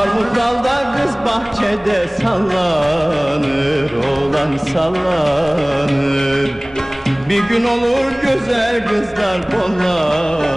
Armut dalda kız bahçede sallanır Oğlan sallanır. Bir gün olur güzel kızlar bollanır